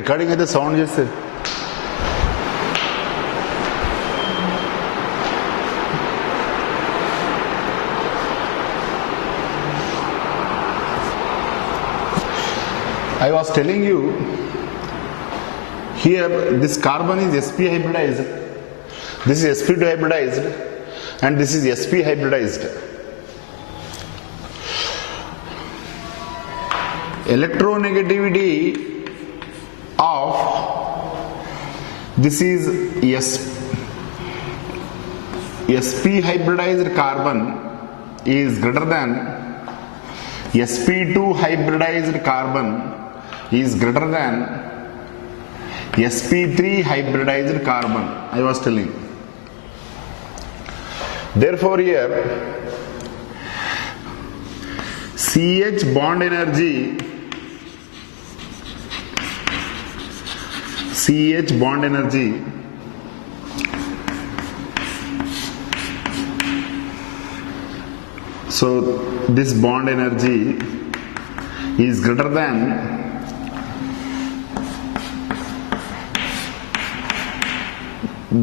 Recording అయితే sound చేస్తే I was telling you here this carbon is sp hybridized, this is sp2 hybridized, and this is sp hybridized. Electronegativity of this is sp hybridized carbon is greater than sp2 hybridized carbon is greater than sp3 hybridized carbon, I was telling. Therefore here CH bond energy so this bond energy is greater than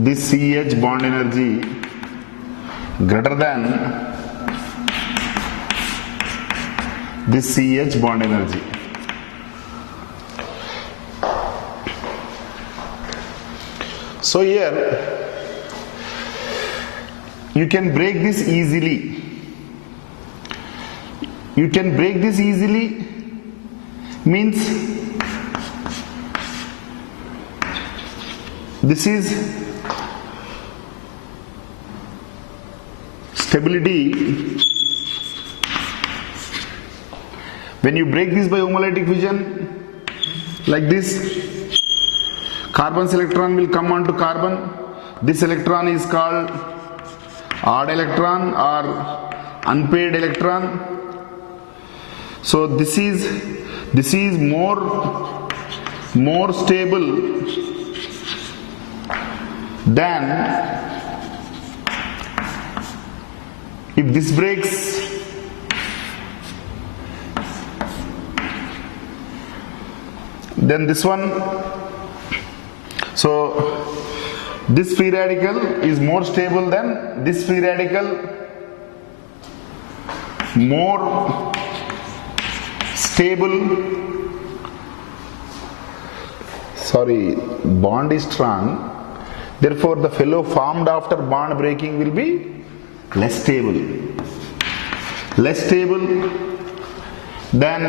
this CH bond energy greater than this CH bond energy. So here you can break this easily. You can break this easily means this is stability. When you break this by homolytic fission like this, carbon's electron will come onto carbon. This electron is called odd electron or unpaired electron. So this is more stable than if this breaks. Then this one, so this free radical is more stable than this free radical, more stable, bond is strong, therefore the fellow formed after bond breaking will be less stable than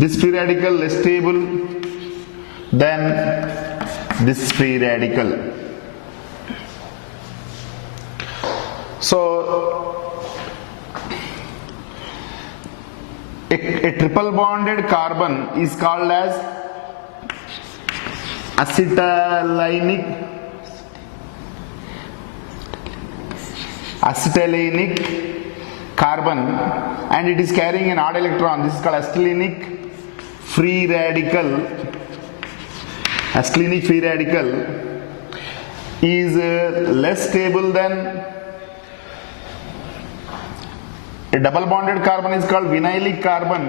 this free radical, less stable than this free radical. So a triple bonded carbon is called as acetylenic carbon, and it is carrying an odd electron. This is called acetylenic free radical. Acetylenic free radical is less stable than a double bonded carbon is called vinylic carbon.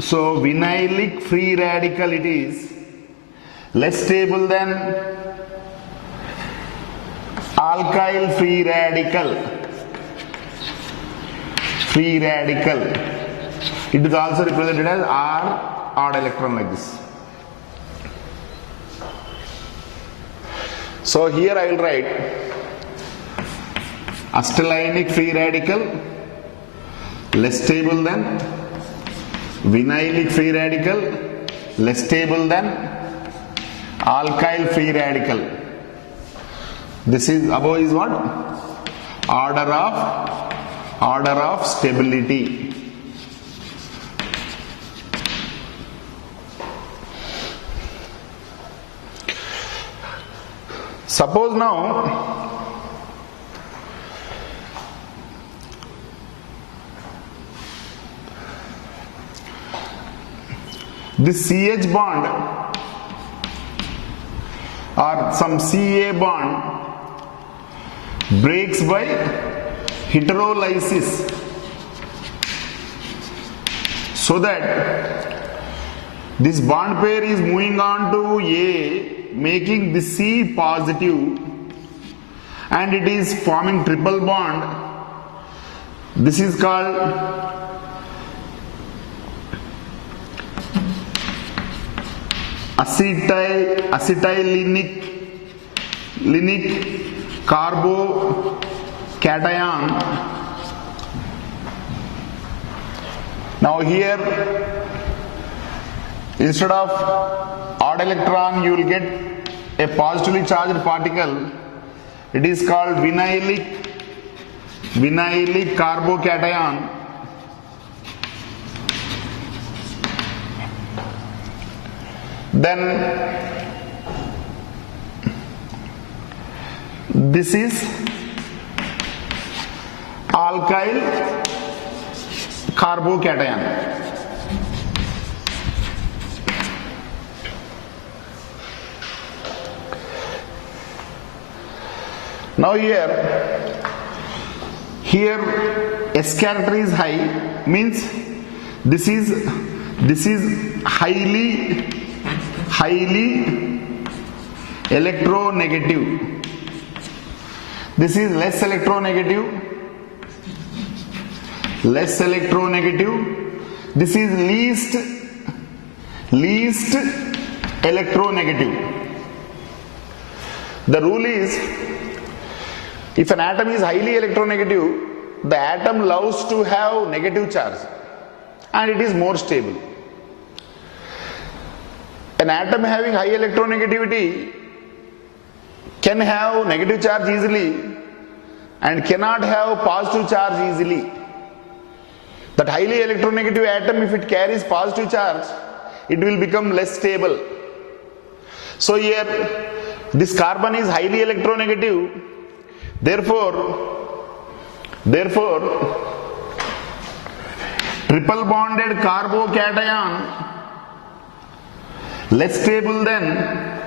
So vinylic free radical it is less stable than alkyl free radical. It is also represented as R odd electron like this. So here I will write acetylenic free radical less stable than vinylic free radical less stable than alkyl free radical. This is above is what? Order of stability. Suppose now this CH bond or some Ca bond breaks by heterolysis. so that this bond pair is moving on to A, making the C positive, and it is forming triple bond. This is called acetylenic carbocation. Now here, instead of odd electron, you will get a positively charged particle. It is called vinylic carbocation. Then this is alkyl carbocation. Now here S character is high, means this is highly electronegative. This is less electronegative. This is least electronegative. The rule is, if an atom is highly electronegative, the atom loves to have negative charge and it is more stable. An atom having high electronegativity can have negative charge easily and cannot have positive charge easily. That highly electronegative atom, if it carries positive charge, it will become less stable. So here, this carbon is highly electronegative. Therefore, triple bonded carbocation less stable than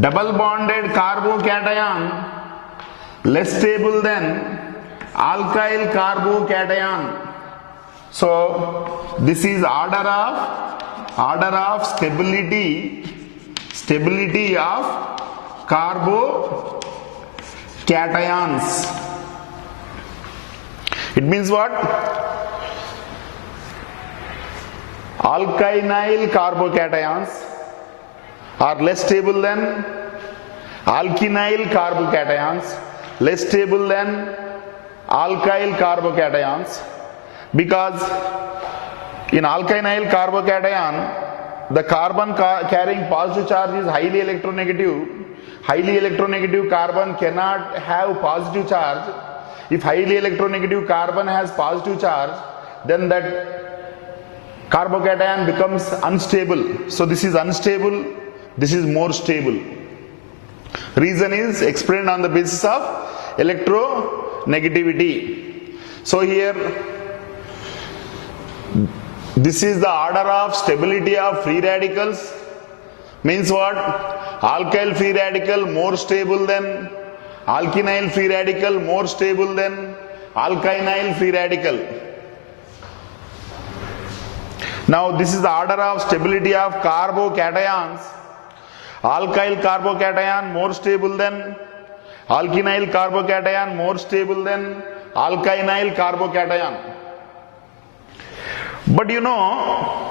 double bonded carbocation less stable than alkyl carbocation. So this is order of stability of carbocations. It means what? Alkynyl carbocations are less stable than alkynyl carbocations, less stable than alkyl carbocations, because in alkynyl carbocation the carbon carrying positive charge is highly electronegative. Highly electronegative carbon cannot have positive charge. If highly electronegative carbon has positive charge, then that carbocation becomes unstable. So this is unstable, this is more stable. Reason is explained on the basis of electronegativity. So here, this is the order of stability of free radicals. Means what? Alkyl free radical more stable than alkynyl free radical, more stable than alkynyl free radical. Now this is the order of stability of carbocations. Alkyl carbocation more stable than alkynyl carbocation, more stable than alkynyl carbocation. But you know,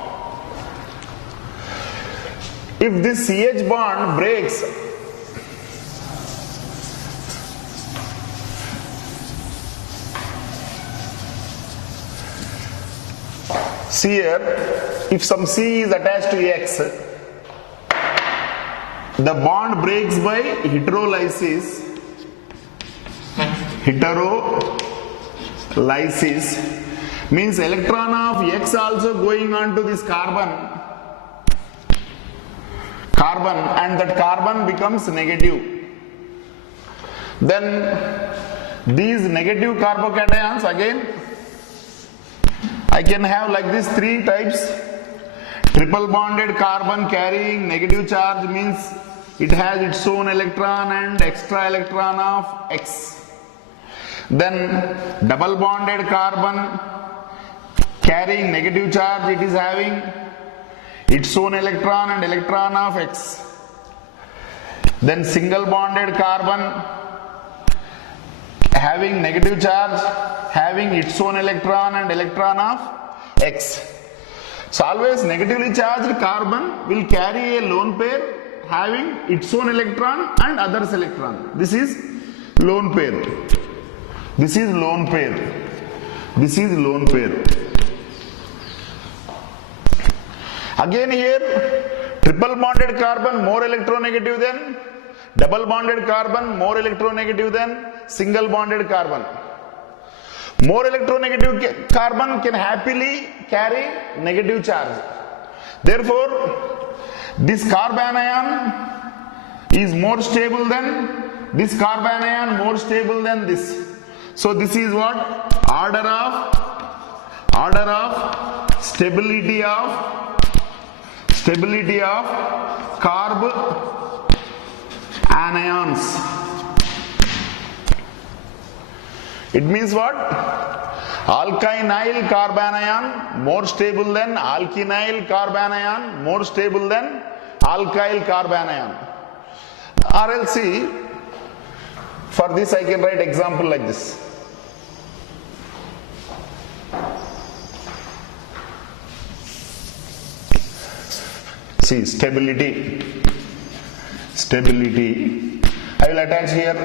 if this CH bond breaks, see here, if some C is attached to X, the bond breaks by heterolysis. Heterolysis means electron of X also going on to this carbon, and that carbon becomes negative. Then these negative carbocations, again I can have like this three types. Triple bonded carbon carrying negative charge means it has its own electron and extra electron of X. Then double bonded carbon carrying negative charge, it is having its own electron and electron of X. Then single bonded carbon having negative charge, having its own electron and electron of X. So always negatively charged carbon will carry a lone pair having its own electron and others electron. This is lone pair. This is lone pair. This is lone pair. Again here, triple bonded carbon more electronegative than double bonded carbon, more electronegative than single bonded carbon. More electronegative carbon can happily carry negative charge. Therefore, this carbanion is more stable than this carbanion, more stable than this. So this is what? Order of stability of carb anions. It means what? Alkynyl carbanion more stable than alkenyl carbanion, more stable than alkyl carbanion. Or else see, for this I can write example like this. See, stability. I will attach here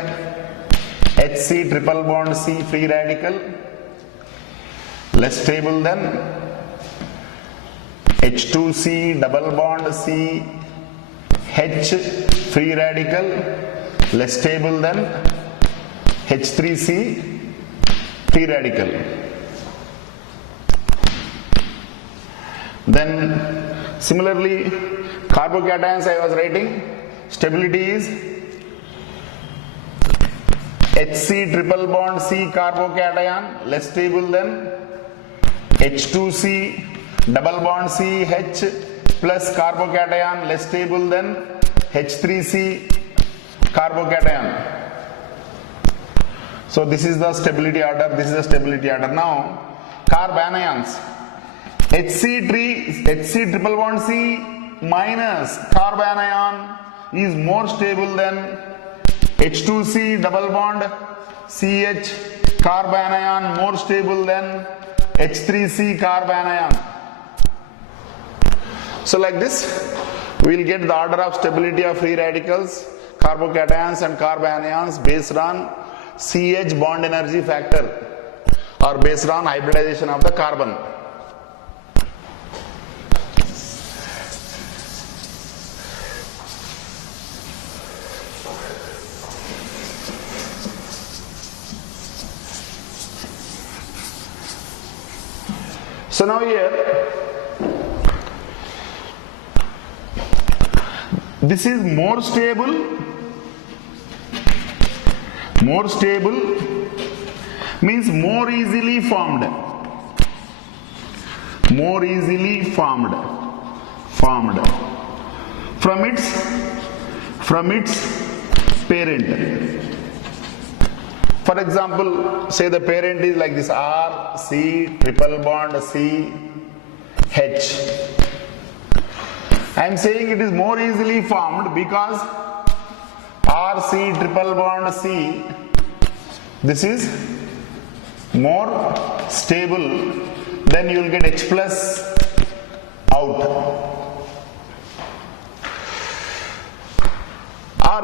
HC triple bond C free radical less stable than H2C double bond C H free radical less stable than H3C free radical. Then similarly carbocations I was writing, stability is HC triple bond C carbocation less stable than H2C double bond C H plus carbocation less stable than H3C carbocation. So this is the stability order, this is the stability order. Now carbanions, HC triple bond C minus carbanion is more stable than H2C double bond CH carbanion, more stable than H3C carbanion. So like this we will get the order of stability of free radicals, carbocations and carbanions based on CH bond energy factor or based on hybridization of the carbon. So now here, this is more stable means more easily formed, from its parent. For example, say the parent is like this R, C, triple bond C, H. I am saying it is more easily formed because R, C, triple bond C, this is more stable, then you will get H plus out. Or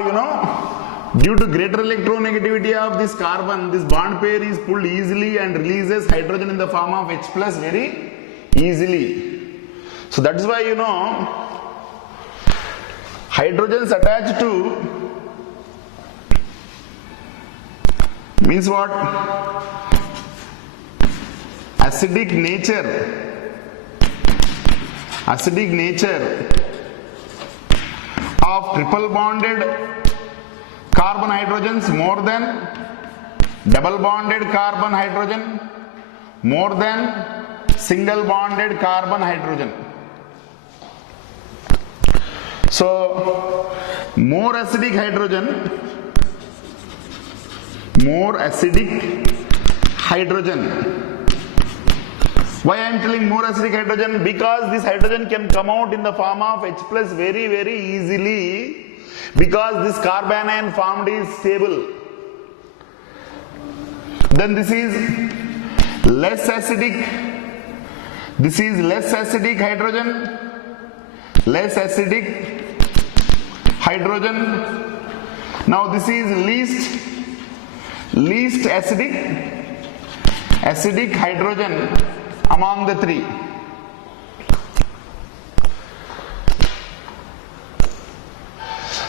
due to greater electronegativity of this carbon, this bond pair is pulled easily and releases hydrogen in the form of H plus very easily. So that is why hydrogens attached to means what? Acidic nature of triple bonded carbon hydrogens more than double bonded carbon hydrogen more than single bonded carbon hydrogen. So more acidic Why I am telling more acidic hydrogen? Because this hydrogen can come out in the form of H plus very easily, because this carbanion formed is stable. Then this is less acidic. This is less acidic hydrogen. Less acidic hydrogen. Now this is least acidic hydrogen among the three.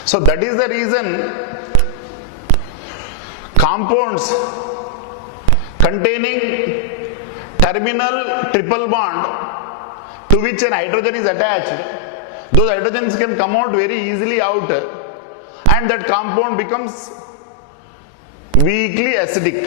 So that is the reason compounds containing terminal triple bond to which an hydrogen is attached, those hydrogens can come out very easily out, and that compound becomes weakly acidic.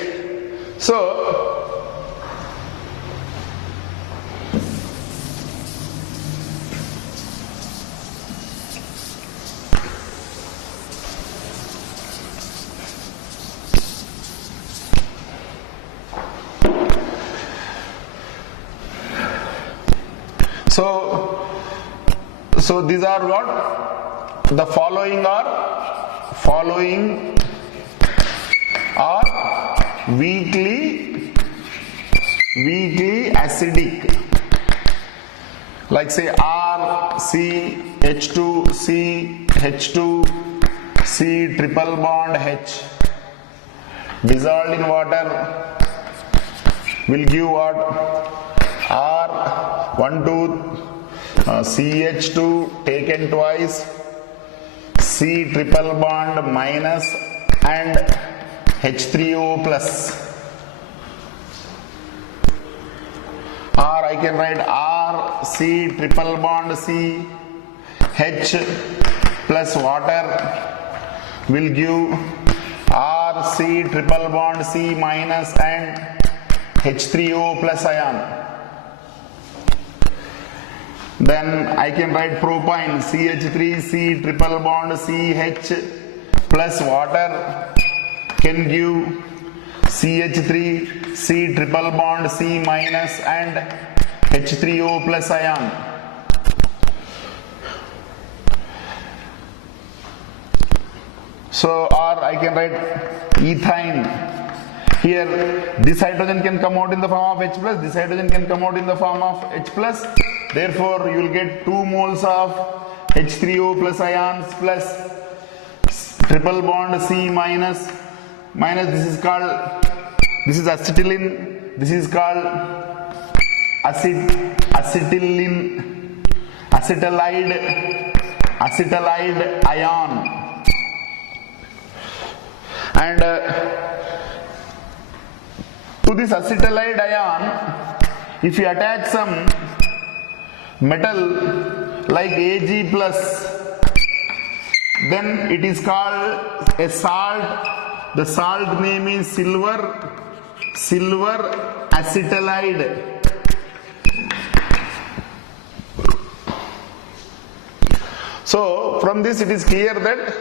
So these are what? The following are weakly acidic. Like say R, C, H2, C, H2, C, triple bond H, dissolved in water will give what? R, 1, 2, CH2 taken twice, C triple bond minus and H3O plus. Or I can write R, C triple bond C, H plus water will give R, C triple bond C minus and H3O plus ion. Then I can write propine CH3 C triple bond CH plus water can give CH3 C triple bond C minus and H3O plus ion. So or I can write ethine. Here this hydrogen can come out in the form of H plus, this hydrogen can come out in the form of H plus. Therefore, you will get 2 moles of H3O plus ions plus triple bond C minus this is acetylene, this is called acetylide ion. And to this acetylide ion, if you attach some metal like Ag plus, then it is called a salt. The salt name is silver acetylide. So from this it is clear that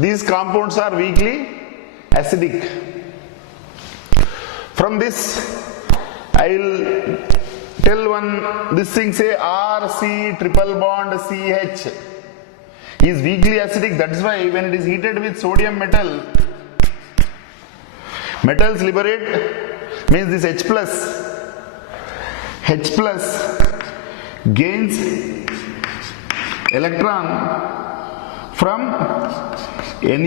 these compounds are weakly acidic. From this I will tell this thing, say RC triple bond CH is weakly acidic. That is why when it is heated with sodium metal, metals liberate, means this H plus gains electron from Na,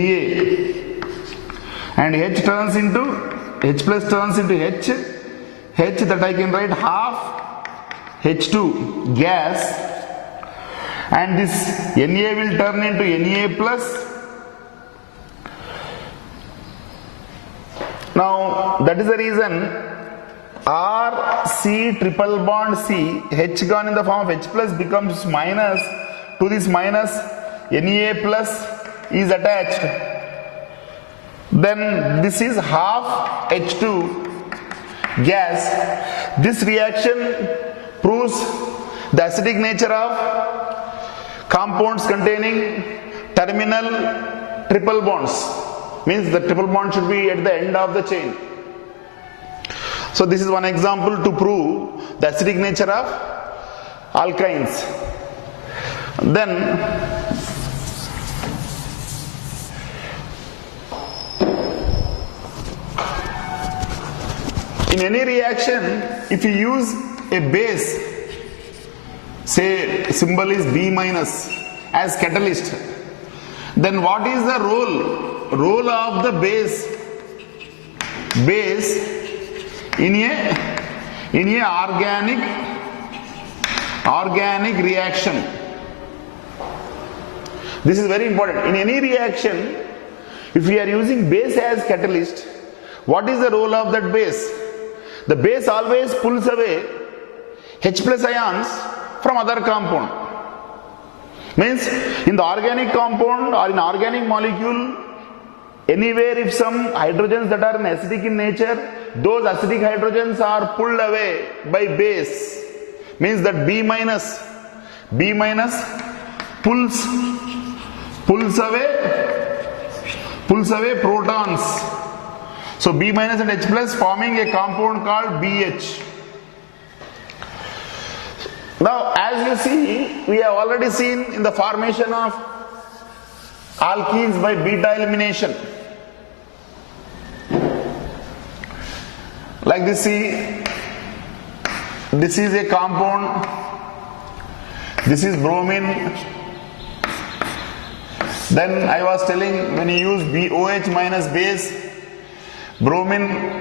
and H plus turns into H that I can write half H2 gas, and this Na will turn into Na plus. Now that is the reason R C triple bond C, H gone in the form of H plus becomes minus, to this minus Na plus is attached. Then this is half H2 gas. This reaction proves the acidic nature of compounds containing terminal triple bonds. Means the triple bond should be at the end of the chain. So this is one example to prove the acidic nature of alkynes. Then in any reaction, if you use a base, say symbol is B minus as catalyst, then what is the role of the base in a organic reaction? This is very important. In any reaction, if we are using base as catalyst, what is the role of that base? The base always pulls away H plus ions from other compound. Means in the organic compound or in organic molecule, anywhere if some hydrogens that are acidic in nature, those acidic hydrogens are pulled away by base. Means that B minus pulls away protons. So B minus and H plus forming a compound called BH. Now as you see, we have already seen in the formation of alkenes by beta elimination. Like this, see, this is a compound, this is bromine. Then I was telling, when you use BOH minus base, bromine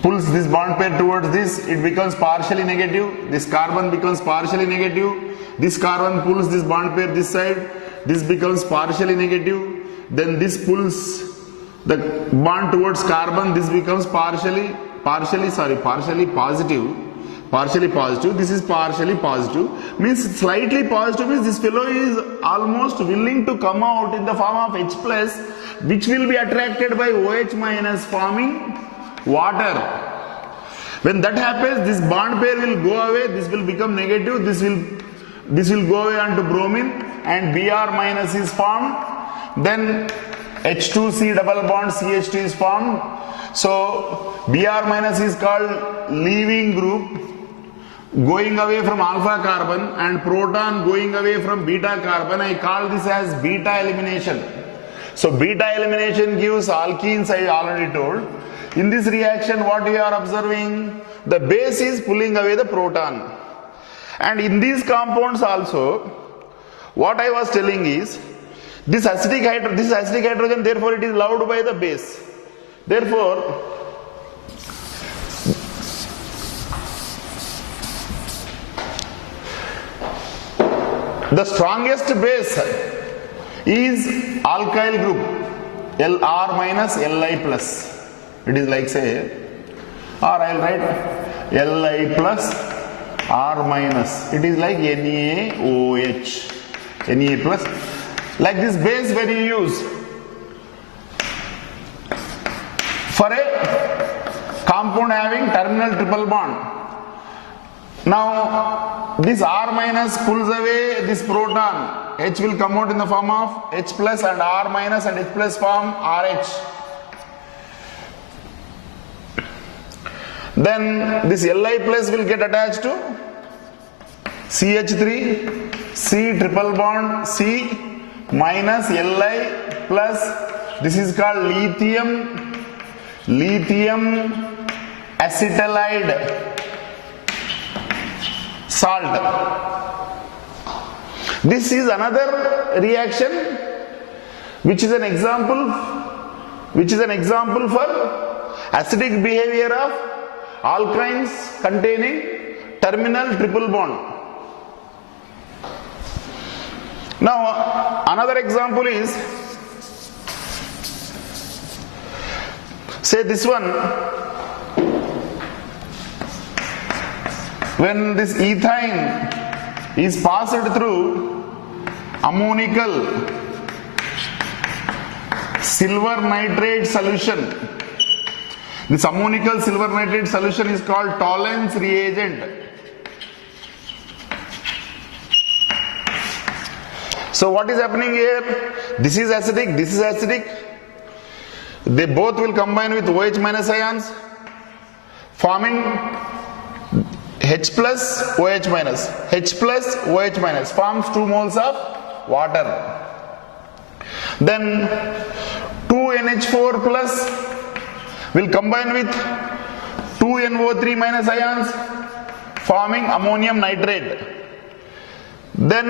pulls this bond pair towards this, it becomes partially negative, this carbon becomes partially negative, this carbon pulls this bond pair this side, this becomes partially negative, then this pulls the bond towards carbon, this becomes partially positive, this is partially positive, means slightly positive means this fellow is almost willing to come out in the form of H plus, which will be attracted by OH minus forming water. When that happens, this bond pair will go away, this will become negative, this will go away onto bromine and Br minus is formed, then H2C double bond CH2 is formed. So Br minus is called leaving group, going away from alpha carbon, and proton going away from beta carbon. I call this as beta elimination. So beta elimination gives alkenes, I already told. In this reaction, what we are observing? The base is pulling away the proton. And in these compounds also, what I was telling is, this acidic hydrogen, therefore it is loved by the base. Therefore, the strongest base is alkyl group, Lr minus Li plus. It is like, say, or I will write Li plus R minus. It is like NaOH, Na plus. Like this base when you use for a compound having terminal triple bond. Now this R minus pulls away this proton. H will come out in the form of H plus, and R minus and H plus form RH. Then this Li plus will get attached to CH3, C triple bond C minus Li plus. This is called lithium acetylide salt. This is another reaction which is an example for acidic behavior of alkynes containing terminal triple bond. Now another example is, say this one, when this ethine is passed through ammonical silver nitrate solution. This ammonical silver nitrate solution is called Tollens reagent. So what is happening here? This is acidic, this is acidic. They both will combine with OH minus ions, forming H plus OH minus. H plus OH minus forms 2 moles of water. Then 2NH4 plus will combine with 2NO3 minus ions, forming ammonium nitrate. Then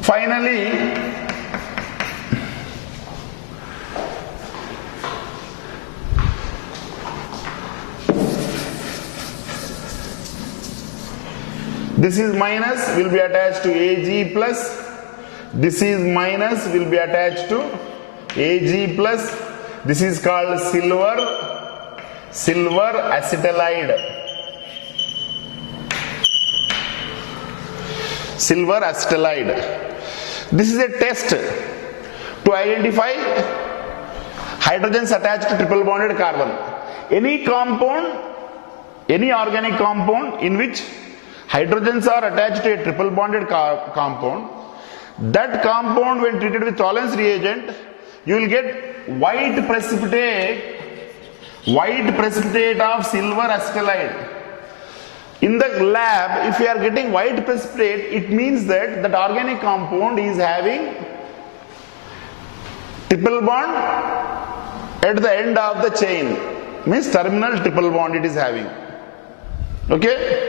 finally this is minus will be attached to Ag plus, this is minus will be attached to Ag plus. This is called silver acetylide. Silver acetylide. This is a test to identify hydrogens attached to triple bonded carbon. Any compound, any organic compound in which hydrogens are attached to a triple bonded compound, that compound when treated with Tollens reagent, you will get white precipitate of silver acetylide. In the lab, if you are getting white precipitate, it means that that organic compound is having triple bond at the end of the chain, means terminal triple bond it is having. Okay?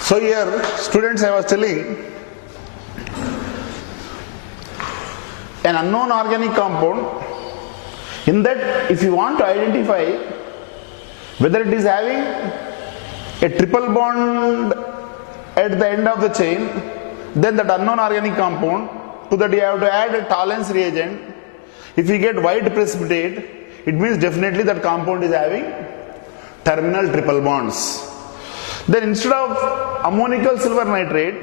So here, students, I was telling, an unknown organic compound, in that if you want to identify whether it is having a triple bond at the end of the chain, then that unknown organic compound, to that you have to add a Tollens reagent. If you get white precipitate, it means definitely that compound is having terminal triple bonds. Then instead of ammonical silver nitrate,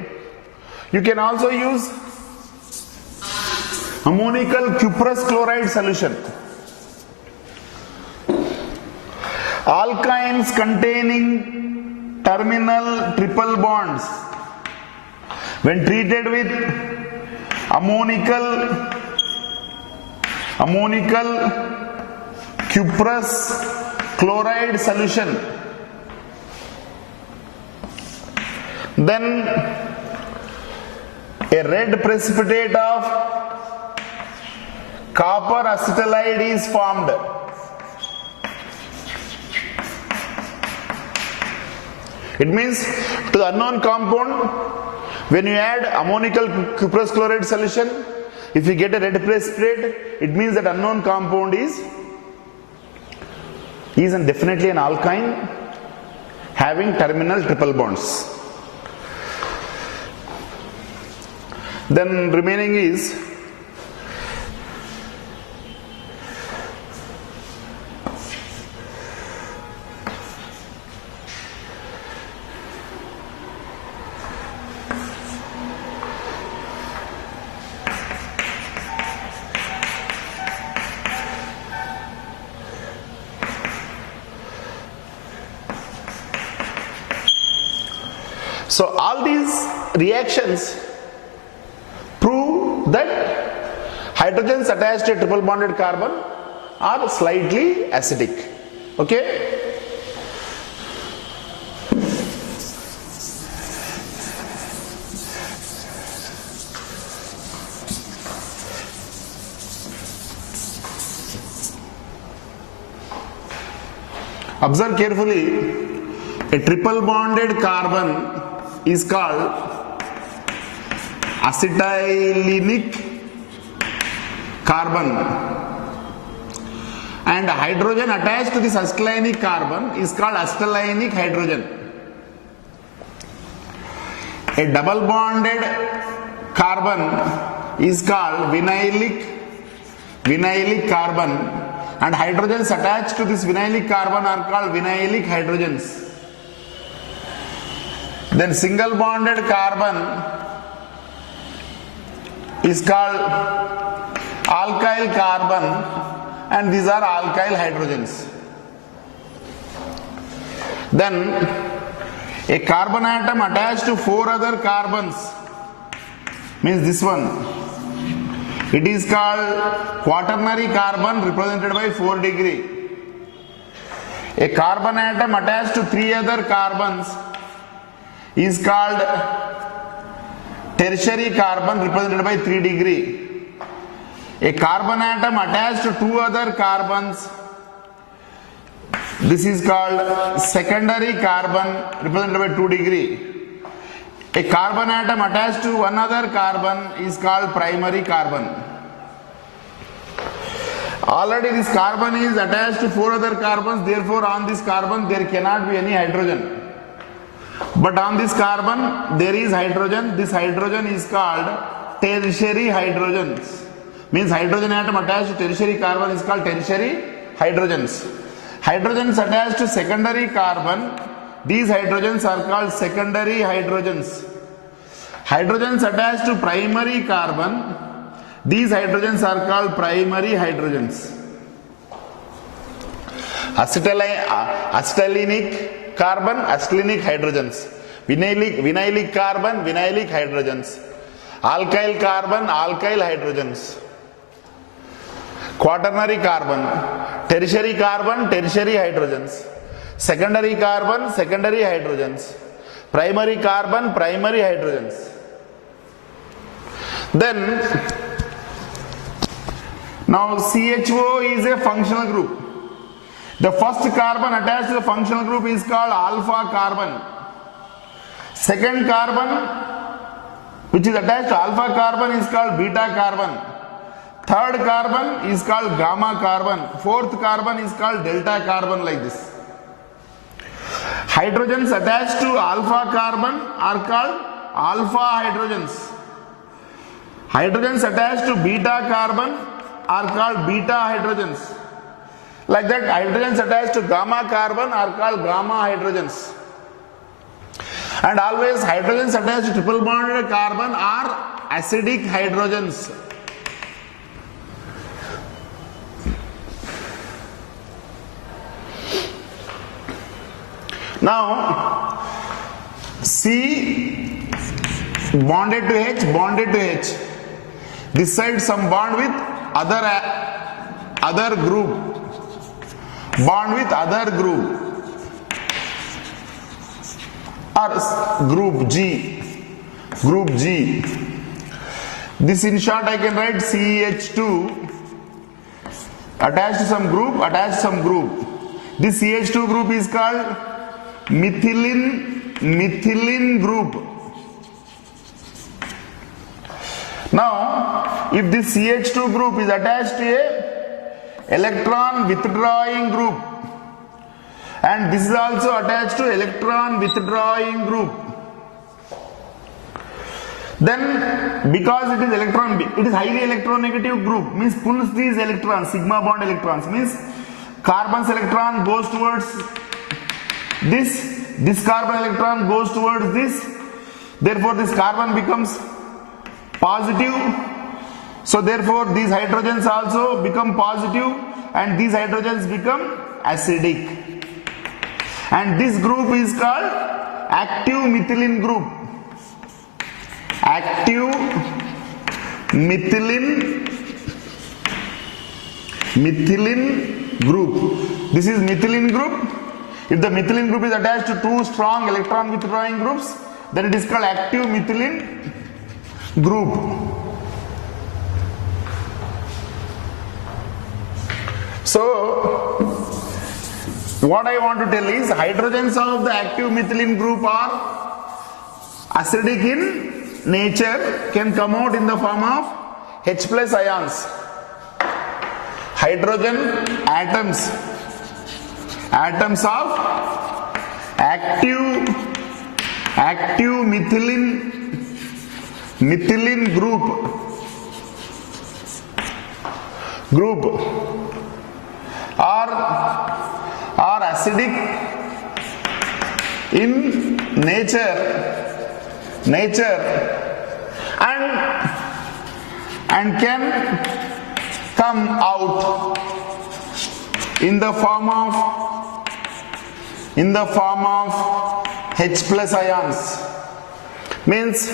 you can also use ammonical cuprous chloride solution. Alkynes containing terminal triple bonds, when treated with ammonical cuprous chloride solution, then a red precipitate of copper acetylide is formed. It means to the unknown compound, when you add ammonical cuprous chloride solution, if you get a red precipitate, it means that unknown compound is definitely an alkyne having terminal triple bonds. Then remaining is so all these reactions prove that hydrogens attached to a triple bonded carbon are slightly acidic. Okay? Observe carefully, a triple bonded carbon is called acetylenic carbon, and hydrogen attached to this acetylenic carbon is called acetylenic hydrogen. A double bonded carbon is called vinylic carbon, and hydrogens attached to this vinylic carbon are called vinylic hydrogens. Then single bonded carbon is called alkyl carbon, and these are alkyl hydrogens. Then a carbon atom attached to 4 other carbons means this one. It is called quaternary carbon, represented by 4 degree. A carbon atom attached to 3 other carbons is called tertiary carbon, represented by 3 degree. A carbon atom attached to 2 other carbons, this is called secondary carbon, represented by 2 degree. A carbon atom attached to one other carbon is called primary carbon. Already this carbon is attached to 4 other carbons, therefore on this carbon there cannot be any hydrogen. But on this carbon there is hydrogen. This hydrogen is called tertiary hydrogens. Means hydrogen atom attached to tertiary carbon is called tertiary hydrogens. Hydrogens attached to secondary carbon, these hydrogens are called secondary hydrogens. Hydrogens attached to primary carbon, these hydrogens are called primary hydrogens. Acetylenic carbon, acetylenic hydrogens. Vinylic carbon, vinylic hydrogens. Alkyl carbon, alkyl hydrogens. Quaternary carbon, tertiary carbon, tertiary hydrogens. Secondary carbon, secondary hydrogens. Primary carbon, primary hydrogens. Then now CHO is a functional group. The first carbon attached to the functional group is called alpha carbon. Second carbon which is attached to alpha carbon is called beta carbon. Third carbon is called gamma carbon. Fourth carbon is called delta carbon, like this. Hydrogens attached to alpha carbon are called alpha hydrogens. Hydrogens attached to beta carbon are called beta hydrogens. Like that, hydrogens attached to gamma carbon are called gamma hydrogens. And always hydrogens attached to triple bonded carbon are acidic hydrogens. Now C bonded to H, bonded to H. This side some bond with other group. Bond with other group. Or group G. Group G. This in short I can write CH2 attached to some group, attached to some group. This CH2 group is called methylene group. Now if this CH2 group is attached to a electron withdrawing group, and this is also attached to electron withdrawing group, then because it is highly electronegative group, means pulls these electrons, sigma bond electrons, means carbon's electron goes towards this carbon electron goes towards this, therefore this carbon becomes positive, so therefore these hydrogens also become positive and these hydrogens become acidic, and this group is called active methylene group. Active methylene group. This is methylene group. If the methylene group is attached to 2 strong electron withdrawing groups, then it is called active methylene group. So what I want to tell is hydrogens of the active methylene group are acidic in nature, can come out in the form of H plus ions. Hydrogen atoms of active methylene group group are acidic in nature and can come out in the form of H plus ions, means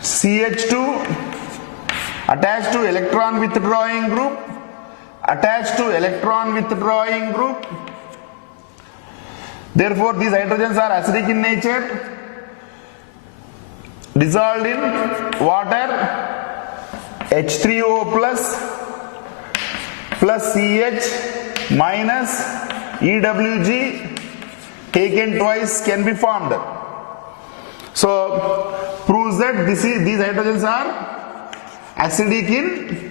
CH2 attached to electron withdrawing group, therefore these hydrogens are acidic in nature, dissolved in water, H3O plus CH minus EWG taken twice can be formed. So proves that these hydrogens are acidic in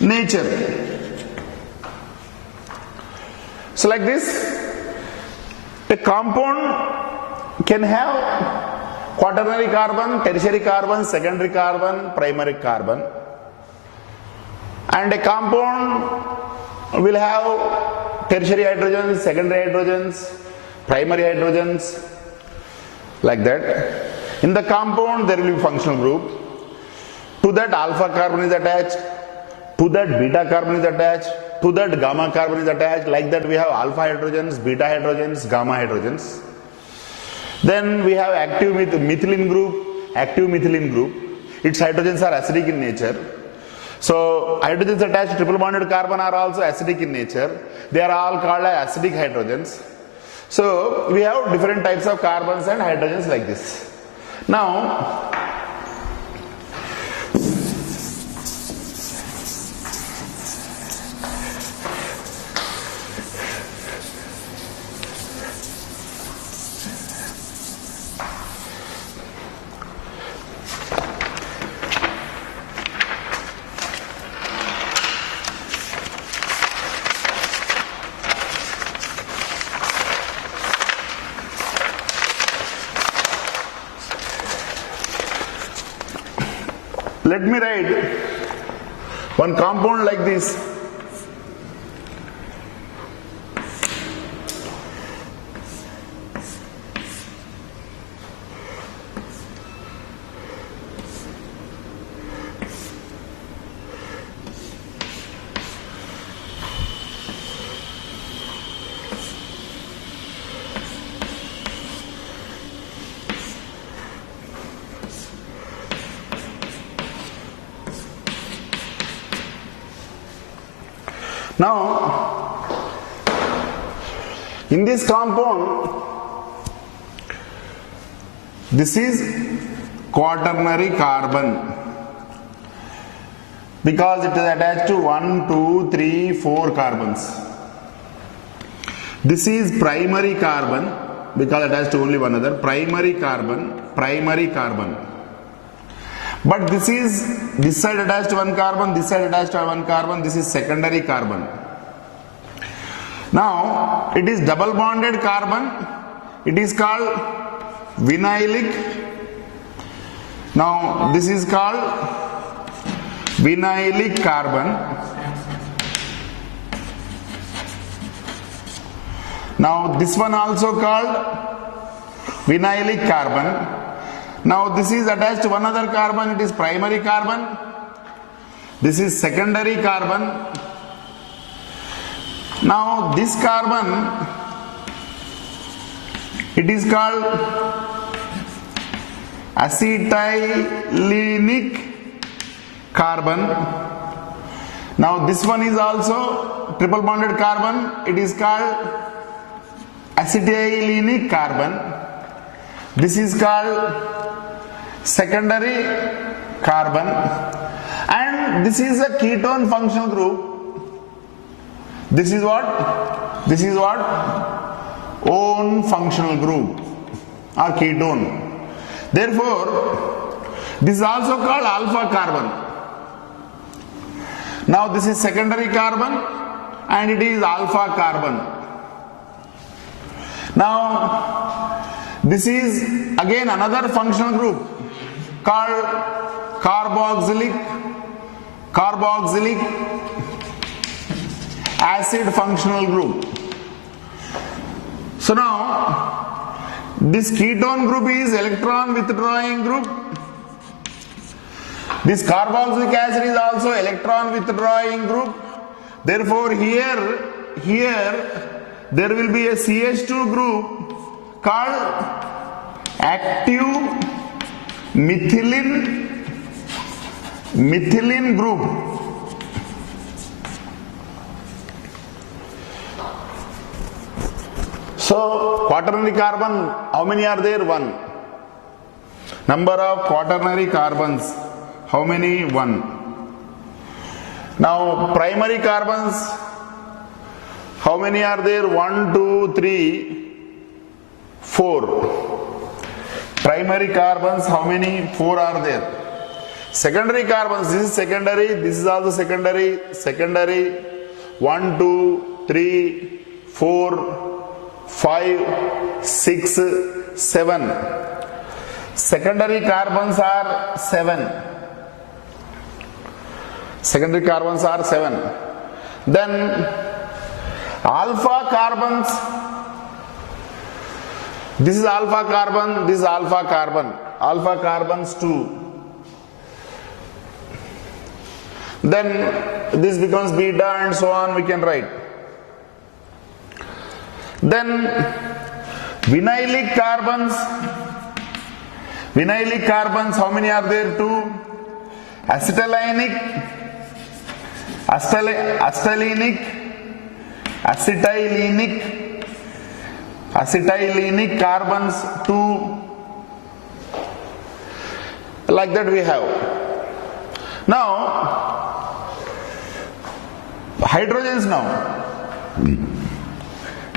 nature. So like this, a compound can have quaternary carbon, tertiary carbon, secondary carbon, primary carbon, and a compound will have tertiary hydrogens, secondary hydrogens, primary hydrogens, like that. In the compound there will be functional group. To that alpha carbon is attached, to that beta carbon is attached, to that gamma carbon is attached. Like that we have alpha hydrogens, beta hydrogens, gamma hydrogens. Then we have active methylene group. Its hydrogens are acidic in nature. So hydrogens attached to triple bonded carbon are also acidic in nature. They are all called as acidic hydrogens. So we have different types of carbons and hydrogens like this. Now let me write one compound like this. Now, in this compound, this is quaternary carbon because it is attached to 1, 2, 3, 4 carbons. This is primary carbon because attached to only one other, primary carbon. But this side attached to one carbon, this side attached to one carbon, this is secondary carbon. Now it is double bonded carbon, it is called vinylic. Now this is called vinylic carbon. Now this one also called vinylic carbon. Now this is attached to one other carbon, it is primary carbon. This is secondary carbon. Now this carbon, it is called acetylenic carbon. Now this one is also triple bonded carbon, it is called acetylenic carbon. This is called secondary carbon, and this is a ketone functional group. This is what? Own functional group or ketone. Therefore, this is also called alpha carbon. Now this is secondary carbon and it is alpha carbon. Now this is again another functional group called carboxylic carboxylic acid functional group. So now this ketone group is electron withdrawing group. This carboxylic acid is also electron withdrawing group. Therefore here there will be a CH2 group called active methylene group. So quaternary carbon, how many are there? 1. Number of quaternary carbons, how many? 1. Now primary carbons, how many are there? 1, 2, 3, 4. Primary carbons, how many? 4 are there. Secondary carbons, this is secondary, this is also secondary. 1, 2, 3, 4, 5, 6, 7. Secondary carbons are 7. Secondary carbons are 7. Then alpha carbons, this is alpha carbon, this is alpha carbon. Alpha carbons 2. Then this becomes beta and so on we can write. Then vinylic carbons, how many are there? 2. Acetylenic, acetylenic carbons 2. Like that we have. Now hydrogens now.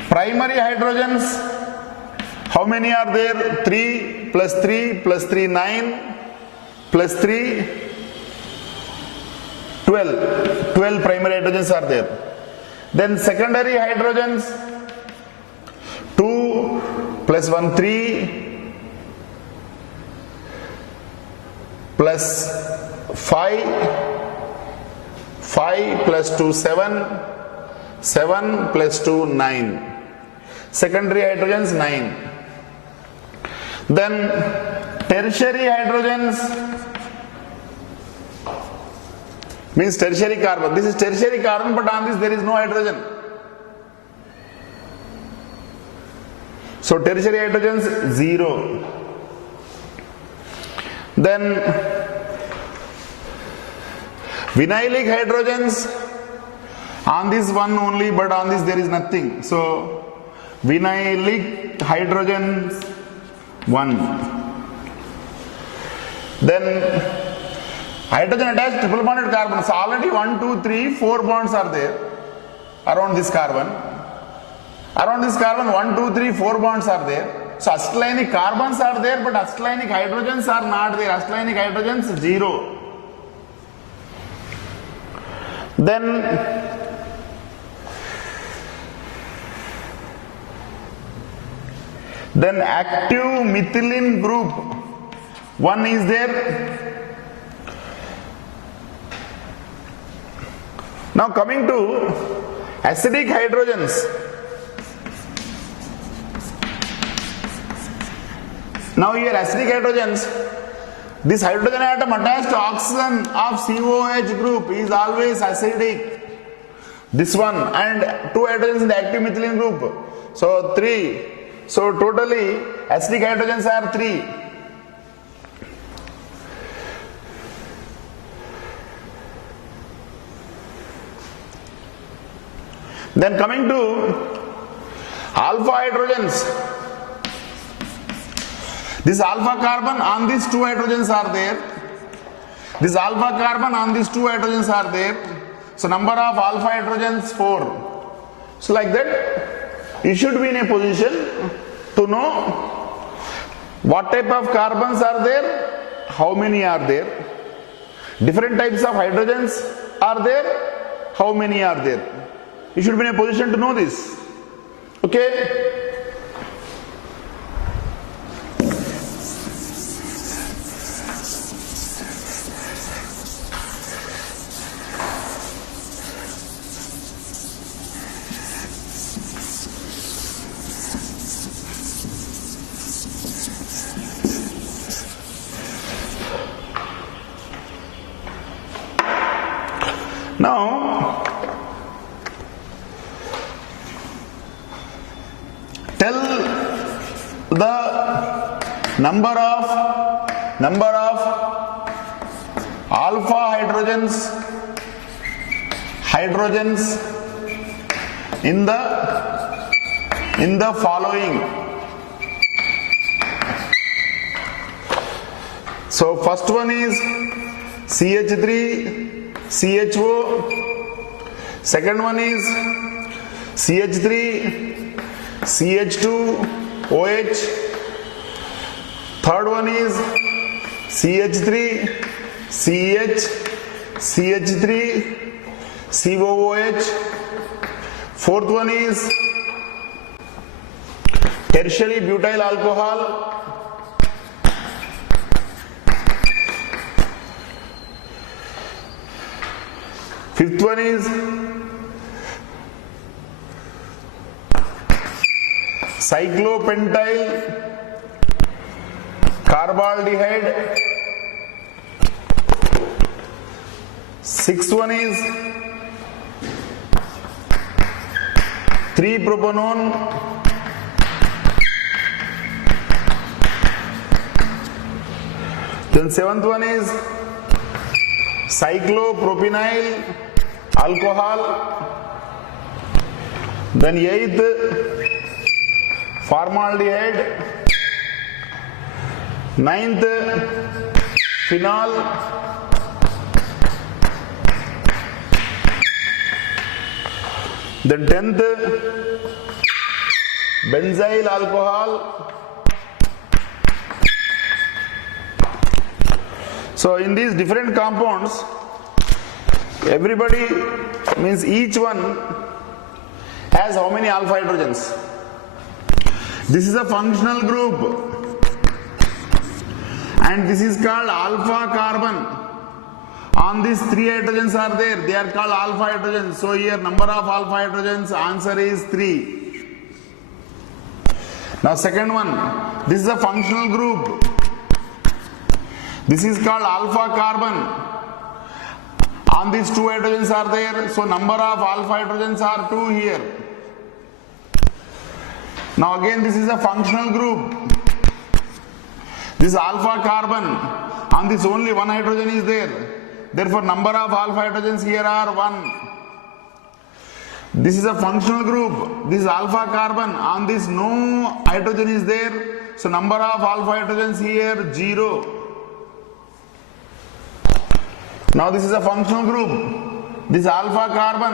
Primary hydrogens, how many are there? 3 plus 3 plus 3, 9 plus 3, 12. 12 primary hydrogens are there. Then secondary hydrogens, 2 plus 1, 3 plus 5 plus 2, 7 plus 2, 9. Secondary hydrogens 9. Then tertiary hydrogens means tertiary carbon. This is tertiary carbon, but on this there is no hydrogen. So tertiary hydrogens 0. Then vinylic hydrogens, on this one only, but on this there is nothing. So vinylic hydrogens 1. Then hydrogen attached triple bonded carbon. So already 1, 2, 3, 4 bonds are there around this carbon. Around this carbon 1, 2, 3, 4 bonds are there. So acetylenic carbons are there, but acetylenic hydrogens are not there. Acetylenic hydrogens 0. Then active methylene group 1 is there. Now coming to acidic hydrogens. Now here acidic hydrogens, this hydrogen atom attached to oxygen of COH group is always acidic. This one, and 2 hydrogens in the active methylene group. So 3. So totally acidic hydrogens are 3. Then coming to alpha hydrogens. This alpha carbon on these 2 hydrogens are there. This alpha carbon on these 2 hydrogens are there. So number of alpha hydrogens 4. So like that you should be in a position to know what type of carbons are there, how many are there, different types of hydrogens are there, how many are there. You should be in a position to know this. Okay? Tell the number of alpha hydrogens in the following. So first one is CH3 CHO, second one is CH3 CH2 OH, third one is CH3 CH CH3 COOH, fourth one is tertiary butyl alcohol, fifth one is cyclopentyl carbaldehyde, sixth one is 3-propanone, then seventh one is cyclopropynyl alcohol, then eighth formaldehyde, ninth phenol, then 10th benzyl alcohol. So in these different compounds, everybody means each one has how many alpha hydrogens? This is a functional group and this is called alpha carbon. On these 3 hydrogens are there, they are called alpha hydrogens. So here number of alpha hydrogens, answer is 3. Now second one, this is a functional group. This is called alpha carbon. On these 2 hydrogens are there, so number of alpha hydrogens are 2 here. Now again this is a functional group. This is alpha carbon. On this only 1 hydrogen is there. Therefore number of alpha hydrogens here are 1. This is a functional group. This is alpha carbon. On this no hydrogen is there. So number of alpha hydrogens here 0. Now this is a functional group. This alpha carbon.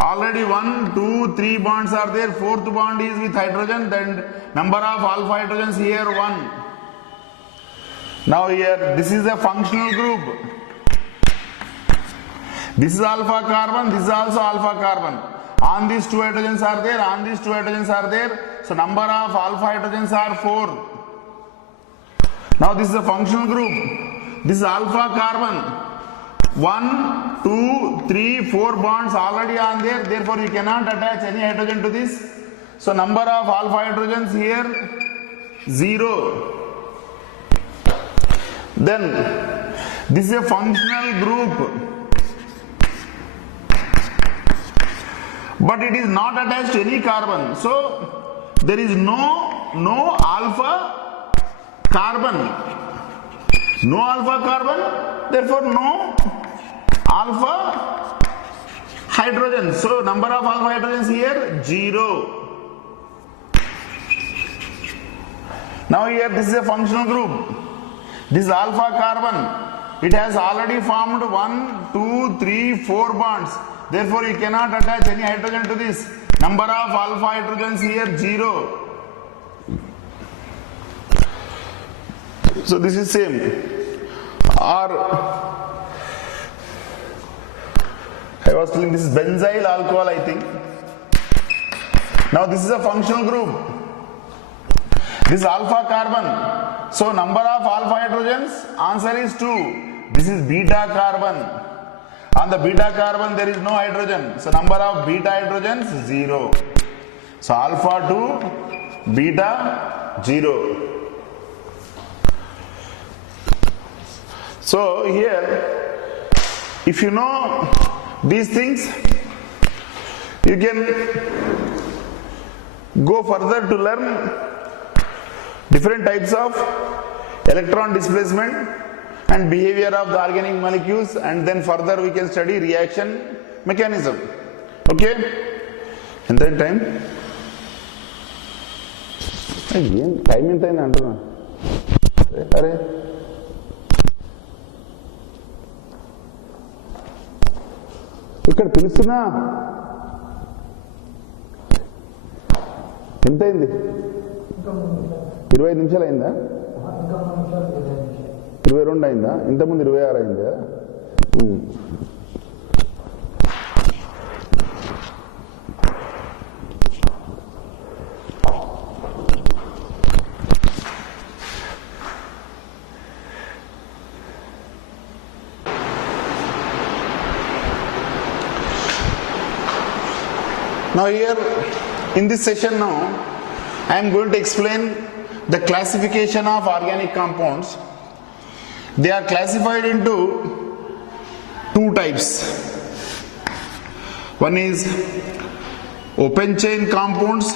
Already 1, 2, 3 bonds are there. 4th bond is with hydrogen. Then number of alpha hydrogens here 1. Now here this is a functional group. This is alpha carbon, this is also alpha carbon. On these 2 hydrogens are there, on these 2 hydrogens are there. So number of alpha hydrogens are 4. Now this is a functional group. This is alpha carbon. 1, 2, 3, 4 bonds already on there. Therefore you cannot attach any hydrogen to this. So number of alpha hydrogens here 0. Then this is a functional group. But it is not attached to any carbon. So there is no alpha carbon. No alpha carbon, therefore no alpha hydrogen. So number of alpha hydrogens here 0. Now here this is a functional group. This is alpha carbon. It has already formed 1, 2, 3, 4 bonds. Therefore you cannot attach any hydrogen to this. Number of alpha hydrogens here 0. So this is same. Or I was telling this is benzyl alcohol, I think. Now this is a functional group. This is alpha carbon. So number of alpha hydrogens, answer is 2. This is beta carbon. On the beta carbon there is no hydrogen. So number of beta hydrogens 0. So alpha 2, beta 0. So here, if you know these things, you can go further to learn different types of electron displacement and behavior of the organic molecules, and then further we can study reaction mechanism. Okay? ఎంత time ఏం time ఎంత అయింది అంటున్నా. అరే ఇక్కడ పిలుస్తున్నా, ఎంత అయింది? 25 నిమిషాలు అయిందా? 22 అయిందా? ఇంతకుముందు 26 అయిందా? Now here in this session now I am going to explain the classification of organic compounds. They are classified into two types. One is open chain compounds,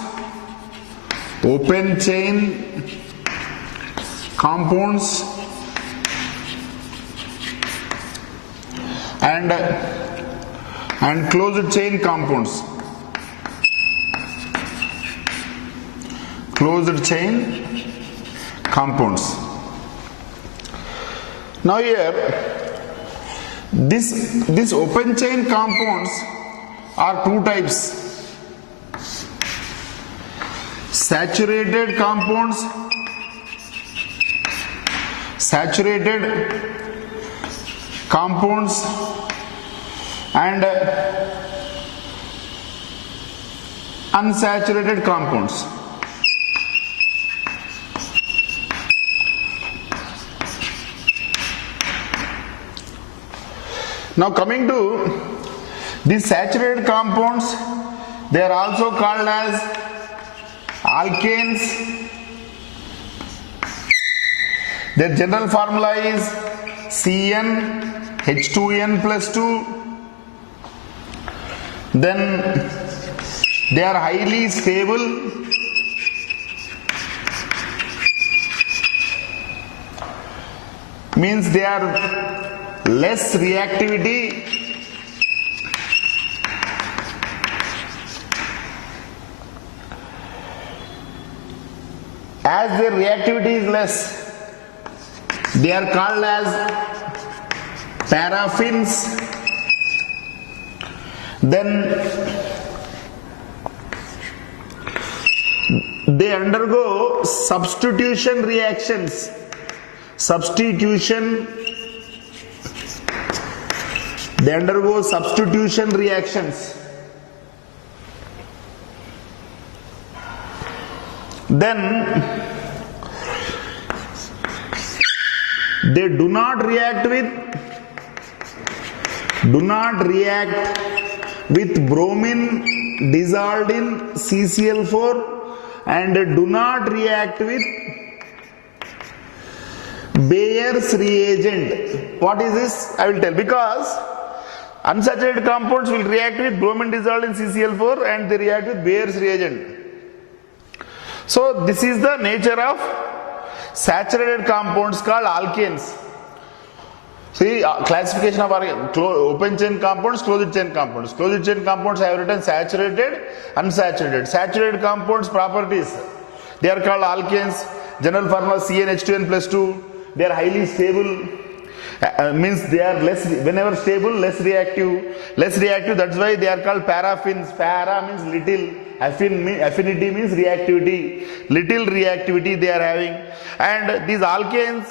and closed chain compounds. Now here this open chain compounds are two types: saturated compounds and unsaturated compounds. Now coming to these saturated compounds, they are also called as alkanes. Their general formula is CnH2n+2. Then they are highly stable. Means they are less reactivity, as their reactivity is less, they are called as paraffins. Then they undergo substitution reactions. They undergo substitution reactions. Then they do not react with bromine dissolved in CCl4 and do not react with Bayer's reagent. What is this? I will tell. Because unsaturated compounds will react with bromine dissolved in CCl4 and they react with Bayer's reagent. So this is the nature of saturated compounds called alkanes. See, classification of open chain compounds, closed chain compounds. Closed chain compounds I have written saturated, unsaturated. Saturated compounds properties, they are called alkanes. General formula CnH2n+2. They are highly stable. Means they are less, whenever stable, less reactive. That's why they are called paraffins. Para means little, affinity means reactivity. Little reactivity they are having. And these alkanes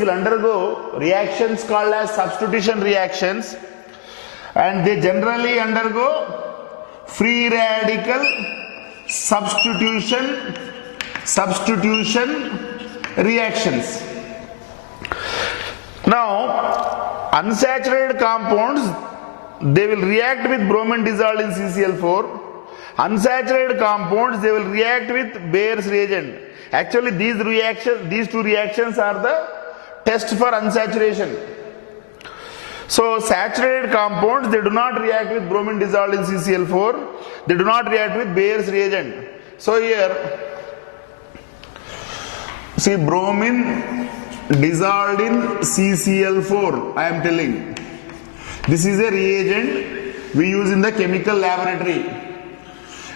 will undergo reactions called as substitution reactions, and they generally undergo free radical substitution reactions. Now unsaturated compounds, they will react with bromine dissolved in CCl4. Unsaturated compounds, they will react with Bayer's reagent. Actually these two reactions are the test for unsaturation. So saturated compounds, they do not react with bromine dissolved in CCl4. They do not react with Bayer's reagent. So here, see, bromine dissolved in CCl4, I am telling. This is a reagent we use in the chemical laboratory.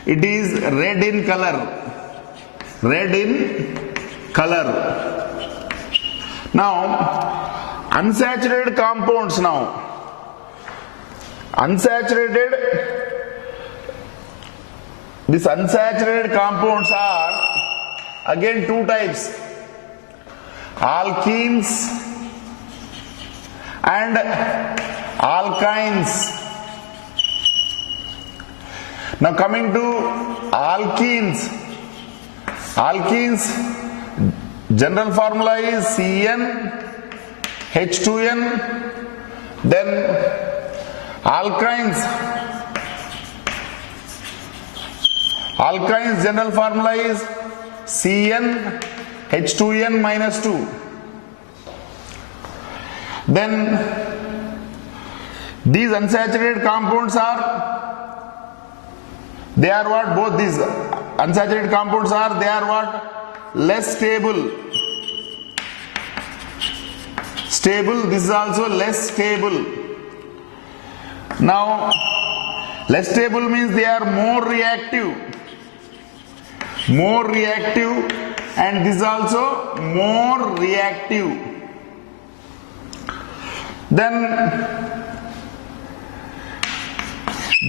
It is red in color. Red in color. Now, unsaturated compounds now. These unsaturated compounds are again two types. Alkenes and alkynes. Now coming to alkenes. Alkenes, general formula is CN H2N. Then alkynes general formula is CN H2N minus 2. Then these unsaturated compounds they are what? Both these unsaturated compounds they are what? Less stable. Stable, this is also less stable. Now, less stable means they are more reactive. More reactive, and this is also more reactive. Then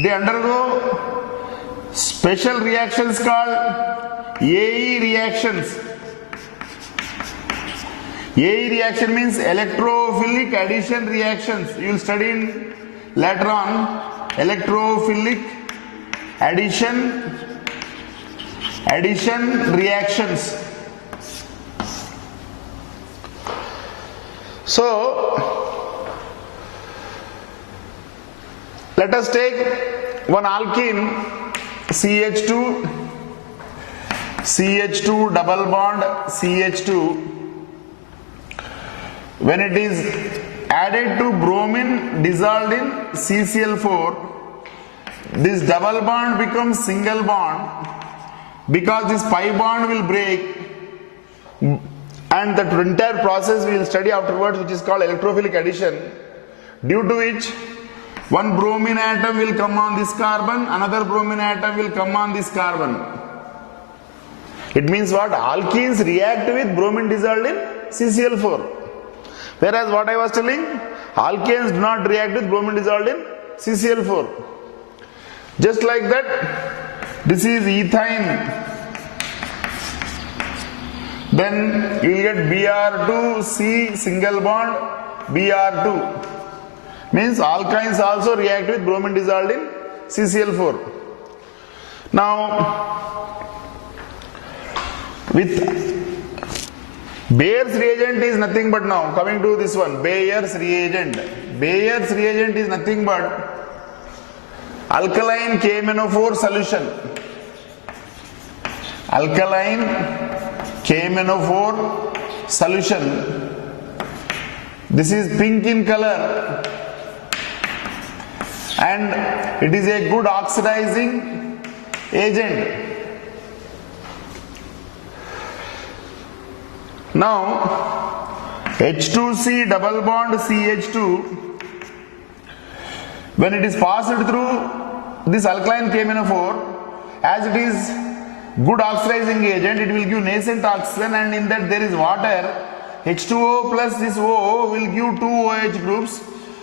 they undergo special reactions called AE reactions. AE reaction means electrophilic addition reactions. You will study in later on electrophilic addition reactions. So let us take one alkene CH2 double bond CH2. When it is added to bromine dissolved in CCl4, this double bond becomes single bond because this pi bond will break, and the entire process we will study afterwards, which is called electrophilic addition, due to which one bromine atom will come on this carbon, another bromine atom will come on this carbon. It means what? Alkenes react with bromine dissolved in CCl4. Whereas what I was telling, alkanes do not react with bromine dissolved in CCl4. Just like that, this is ethine. Then you will get Br2C single bond Br2. Means alkynes also react with bromine dissolved in CCl4. Now, with Bayer's reagent is nothing but, now coming to this one, Bayer's reagent. Bayer's reagent is nothing but alkaline KMnO4 solution. Alkaline KMnO4 solution. This is pink in color and it is a good oxidizing agent. Now, H2C double bond CH2, when it is passed through this alkaline KMnO4, as it is good oxidizing agent, it will give nascent oxygen, and in that there is water. H2O plus this O will give two OH groups,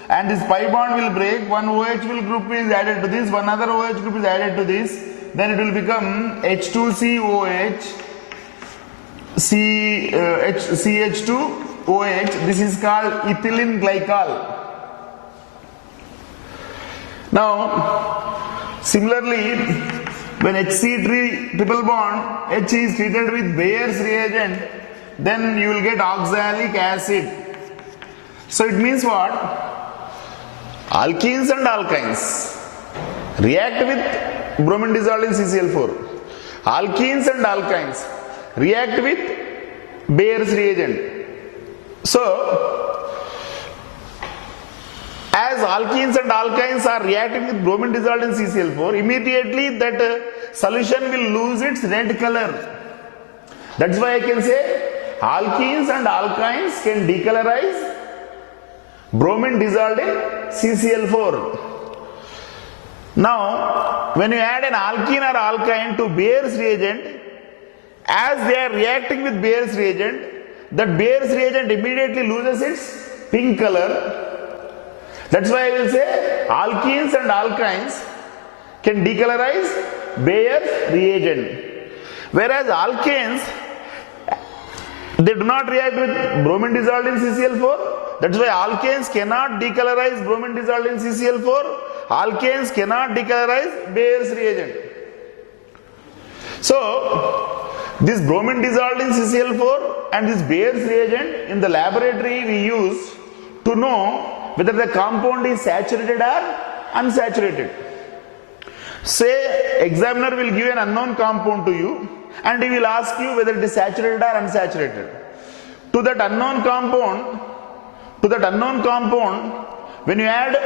and this pi bond will break. One OH group is added to this, one other OH group is added to this, then it will become H2COH CH2OH. This is called ethylene glycol. Now, similarly, when HC3 triple bond, H is treated with Bayer's reagent, then you will get oxalic acid. So it means what? Alkenes and alkynes react with bromine dissolved in CCl4. Alkenes and alkynes react with Bayer's reagent. So, as alkenes and alkynes are reacting with bromine dissolved in CCl4, immediately that solution will lose its red color. That's why I can say alkenes and alkynes can decolorize bromine dissolved in CCl4. Now, when you add an alkene or alkyne to Bayer's reagent, as they are reacting with Bayer's reagent, that Bayer's reagent immediately loses its pink color. That's why I will say alkenes and alkynes can decolorize Bayer's reagent. Whereas alkanes, they do not react with bromine dissolved in CCl4. That's why alkanes cannot decolorize bromine dissolved in CCl4. Alkanes cannot decolorize Bayer's reagent. So, this bromine dissolved in CCl4 and this Bayer's reagent in the laboratory we use to know whether the compound is saturated or unsaturated. Say, examiner will give an unknown compound to you and he will ask you whether it is saturated or unsaturated. To that unknown compound, when you add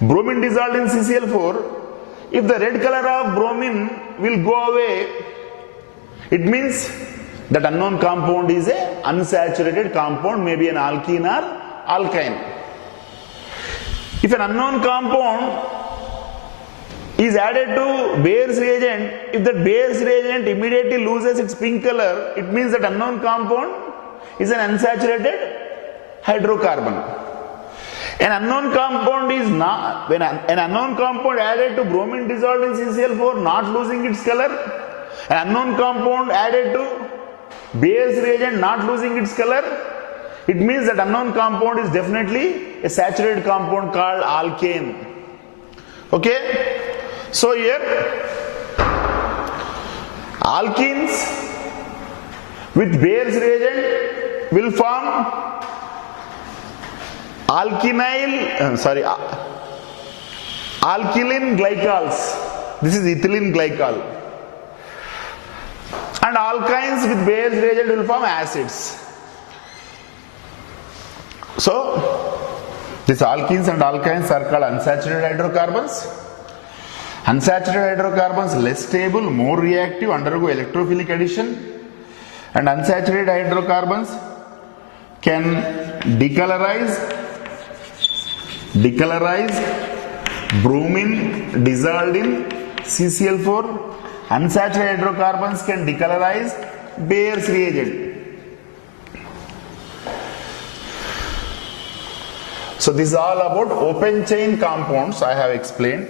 bromine dissolved in CCl4, if the red color of bromine will go away, it means that unknown compound is a unsaturated compound, maybe an alkene or alkyne. If an unknown compound is added to Bayer's reagent, if that Bayer's reagent immediately loses its pink color, it means that unknown compound is an unsaturated hydrocarbon. An unknown compound is not, when an unknown compound added to bromine dissolved in CCl4 not losing its color, an unknown compound added to Bayer's reagent not losing its color, it means that unknown compound is definitely a saturated compound called alkane. Okay? So here, alkenes with Bayer's reagent will form alkylene glycols. This is ethylene glycol. And alkynes with Bayer's reagent will form acids. So, these alkenes and alkynes are called unsaturated hydrocarbons. Unsaturated hydrocarbons less stable, more reactive, undergo electrophilic addition, and unsaturated hydrocarbons can decolorize bromine dissolved in CCl4. Unsaturated hydrocarbons can decolorize Bayer's reagent. So this is all about open chain compounds I have explained.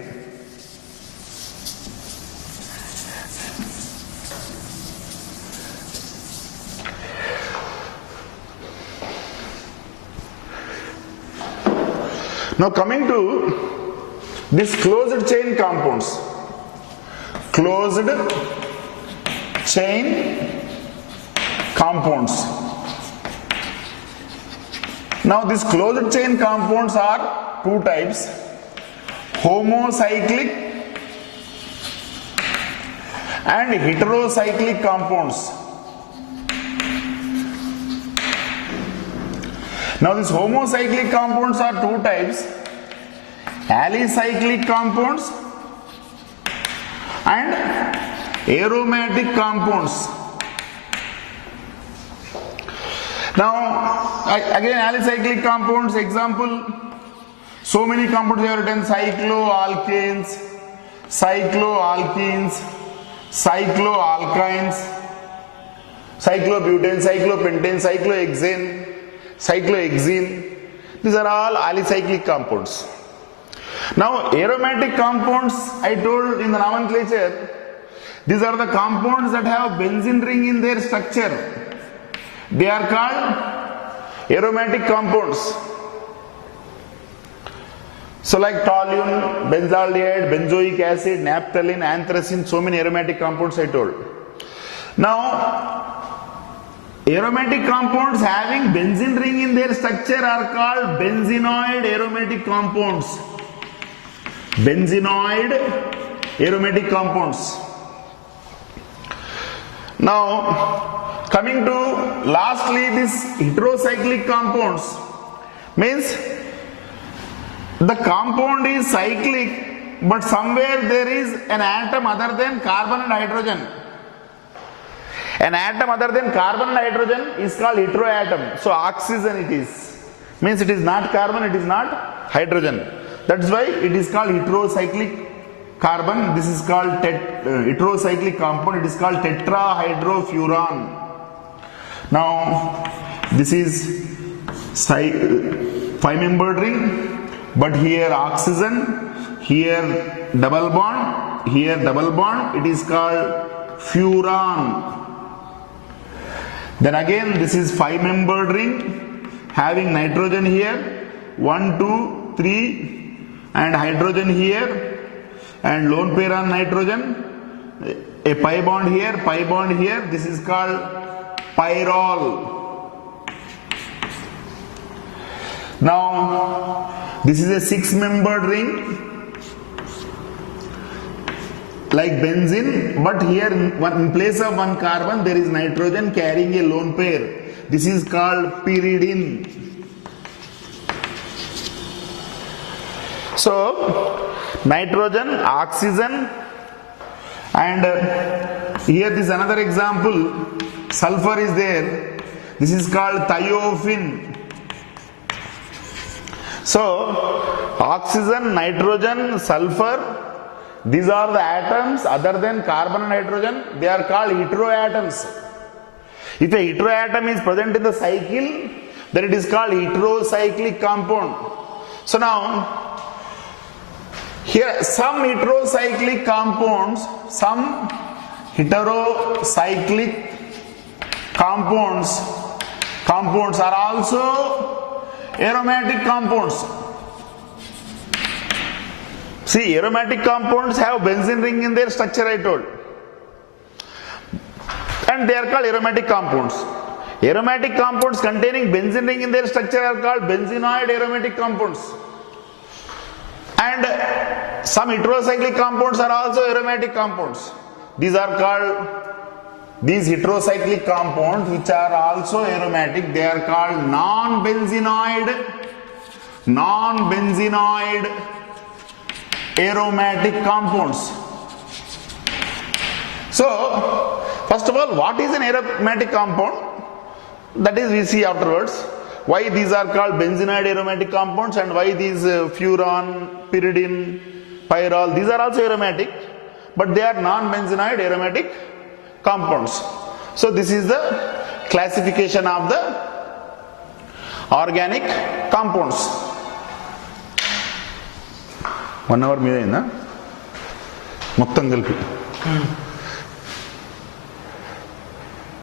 Now coming to this closed chain compounds. Closed chain compounds. Now these closed chain compounds are two types: homocyclic and heterocyclic compounds. Now these homocyclic compounds are two types: alicyclic compounds and aromatic compounds. Now again, alicyclic compounds, example, so many compounds have written: cycloalkanes, cycloalkenes, cycloalkynes, cyclobutane, cyclopentane, cyclohexane, cyclohexene. These are all alicyclic compounds. Now aromatic compounds, I told in the nomenclature, these are the compounds that have benzene ring in their structure. They are called aromatic compounds. So like toluene, benzaldehyde, benzoic acid, naphthalene, anthracene, so many aromatic compounds I told. Now aromatic compounds having benzene ring in their structure are called benzenoid aromatic compounds. Benzenoid aromatic compounds. Now coming to lastly this heterocyclic compounds, means The compound is cyclic, but somewhere there is an atom other than carbon and hydrogen. An atom other than carbon and hydrogen is called heteroatom. So oxygen it is. Means it is not carbon, it is not hydrogen. That's why it is called heterocyclic carbon. This is called heterocyclic compound. It is called tetrahydrofuran. Now this is 5-membered ring, but here oxygen, here double bond, here double bond. It is called furan. Then again this is 5-membered ring having nitrogen here, 1, 2, 3, and hydrogen here, and lone pair on nitrogen, a pi bond here, this is called pyrrole. Now this is a 6-membered ring like benzene, but here in place of one carbon there is nitrogen carrying a lone pair. This is called pyridine. So nitrogen, oxygen, and here this is another example. Sulfur is there. This is called thiophene. So oxygen, nitrogen, sulfur, these are the atoms other than carbon and hydrogen. They are called heteroatoms. If a heteroatom is present in the cycle, then it is called heterocyclic compound. So now here some heterocyclic compounds are also aromatic compounds. See, aromatic compounds have benzene ring in their structure, I told, and they are called aromatic compounds. Aromatic compounds containing benzene ring in their structure are called benzenoid aromatic compounds. And some heterocyclic compounds are also aromatic compounds. These are called, these heterocyclic compounds which are also aromatic, they are called non-benzenoid aromatic compounds. So first of all, what is an aromatic compound? That is, we see afterwards. Why these are called benzenoid aromatic compounds, and why these furan, pyridine, pyrrole, these are also aromatic, but they are non-benzenoid aromatic compounds. So this is the classification of the organic compounds. 1 hour మీద అయిందా మొత్తం కలిపి